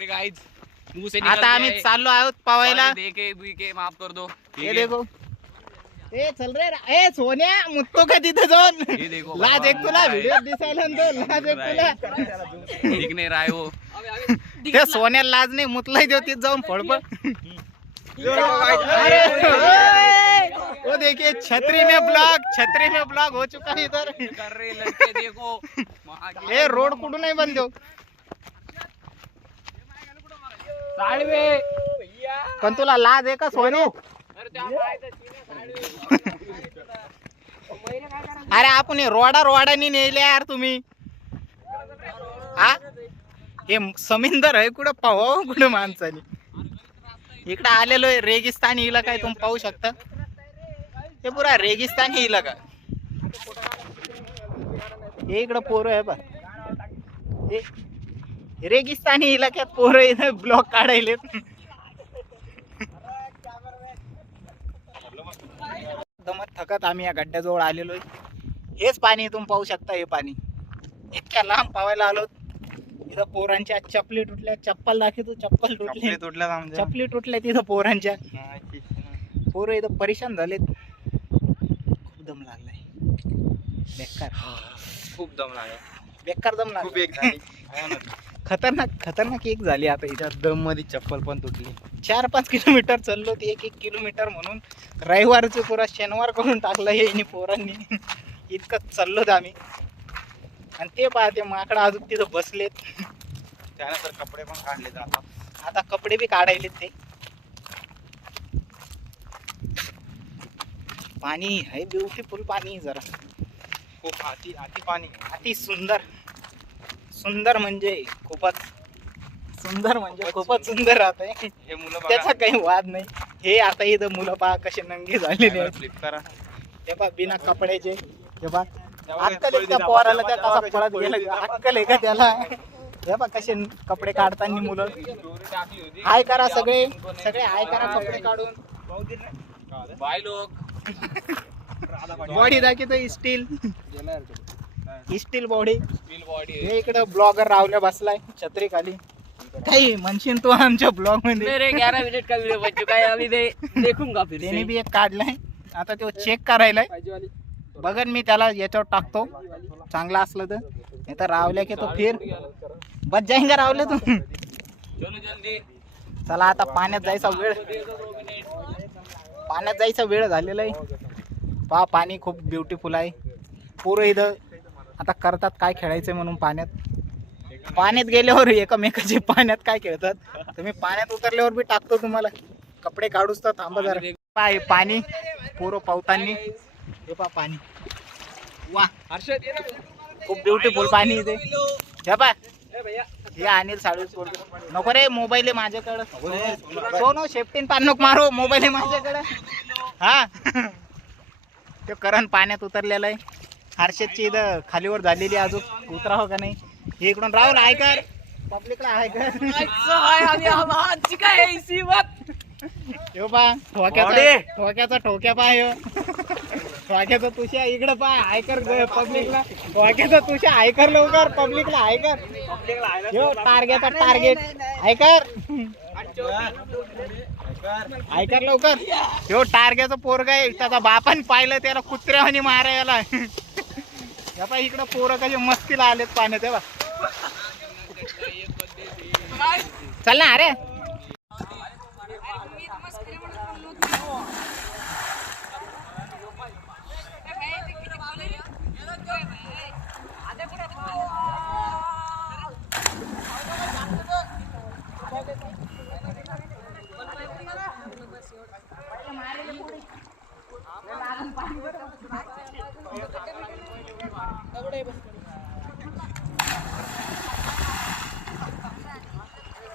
आता आम्ही चाललो आहोत पवायला. माफ कर दो. हे देखो ए चल रे ए सोन्या मुत्तो का तिथे जाऊन. लाज एक तुला व्हिडिओ दिसायला लाज एक तुला. दिख नहीं रहा है वो. ते सोन्या लाज नाही मुतलाय देव तिथे जाऊन फळफळ. वो देखिए छतरी में ब्लॉग हो चुका है इधर. कर रहे लड़के देखो. ए रोड कुठून नाही बंद हो. पण तुला लाज आहे का सोने. अरे आपण रोडानी नेले यार तुम्ही. हा हे समुंदर आहे कुठं पाहावं कुठं माणसाने. इकडं आलेलो आहे रेगिस्तानी इलाका आहे. तुम्ही पाहू शकता हे पुरा रेगिस्तानी इलाका. हे इकडं पोरं आहे बा. रेगिस्तानी इलाक्यात पोरं इथं ब्लॉक काढायले. दमत थकत आम्ही या गड्ड्याजवळ आलेलो आहे. हेच पाणी तुम्ही पाहू शकता. हे पाणी इतक्या लांब पावायला आलो. इथं पोरांच्या चप्पली तुटल्या. चप्पल दाखवतो चप्पल तुटली. चप्पली तुटल्या तिथं पोरांच्या. पोरं इथं परेशान झालेत. खूप दम लागलाय. बेकार खूप दम लागला. बेकार दम लागला. खतरनाक एक झाली आता. इथं दम मध्ये चप्पल पण तुटली. 4-5 किलोमीटर चाललो. ते 1-1 किलोमीटर म्हणून रविवारचं पुरा शनिवार करून टाकलं हे पोरांनी. इतकं चाललोत आम्ही. आणि ते पाहते माकडं अजून तिथं बसलेत. त्यानंतर कपडे पण काढले जातात. आता कपडे बी काढायलेत ते. पाणी आहे ब्युटिफुल पाणी. जरा खूप हाती पाणी. अति सुंदर म्हणजे खूपच सुंदर सुंदर राहत आहे. हे मुलं त्याचा काही वाद नाही. हे आता इथं मुलं पहा कसे नंगे झालेले आहेत. फ्लिप करा. हे पहा बिना कपड्याचे. हे पहा अक्कल आहे त्या पोराला. त्या कसा पळत गेला. अक्कल आहे का त्याला. हे पहा कसे कपडे काढताना मुलं. हाय करा सगळे हाय करा कपडे काढून. बाय लोक. बॉडी दाखवतो स्टील बॉडी. हे इकडं ब्लॉगर रावल्या बसलाय छत्री खाली. काही म्हणशील तू आमच्या ब्लॉग मध्ये. मेरे 11 मिनट का वीडियो बन चुका है. अभी देखूंगा फिर. त्याने बी एक काढलाय. आता तो चेक करायलाय. बघन मी त्याला याच्यावर टाकतो. चांगला असलं तर. नाही तर रावल्या की तो फिर बच जाईंगा रावले तू. चला आता पाण्यात जायचा वेळ झालेला आहे. पहा पाणी खूप ब्युटिफुल आहे. पोरं इथं आता करतात काय खेळायचं म्हणून पाण्यात गेल्यावर एकमेकाचे पाण्यात काय खेळतात. तुम्ही पाण्यात उतरल्यावर बी टाकतो तुम्हाला. कपडे काढूच तर थांबा जरा. पाय पाणी पोरं पावतानी. हे पहा पाणी. वा खूप ब्युटिफुल पाणी इथे. हे पहा हे अनिल साडू नको रे. मोबाईल आहे माझ्याकडं. सोनो शेफ्टीन पान नको मारो. मोबाईल आहे माझ्याकडं. हा ते करण पाण्यात उतरलेला आहे. हर्षदची इथं खालीवर झालेली. अजून उतरावं का नाही. हे इकडून राहुल आयकर पब्लिकला आयकर. ठोक्याचा ठोक्या पाय. ठोक्याचा तुषा इकडं पाय. आयकर पब्लिकला. ठोक्याचा तुषा आयकर लवकर. पब्लिकला आयकर. टार्गेट आयकर लवकर. ह्यो टार्गेटचा पोरगा आहे. त्याचा बापाने पाहिलं त्याला कुत्र्यावानी मारायला. इकडं पोरं कसे मस्तीला आलेत पाण्यात. तेव्हा चल ना अरे.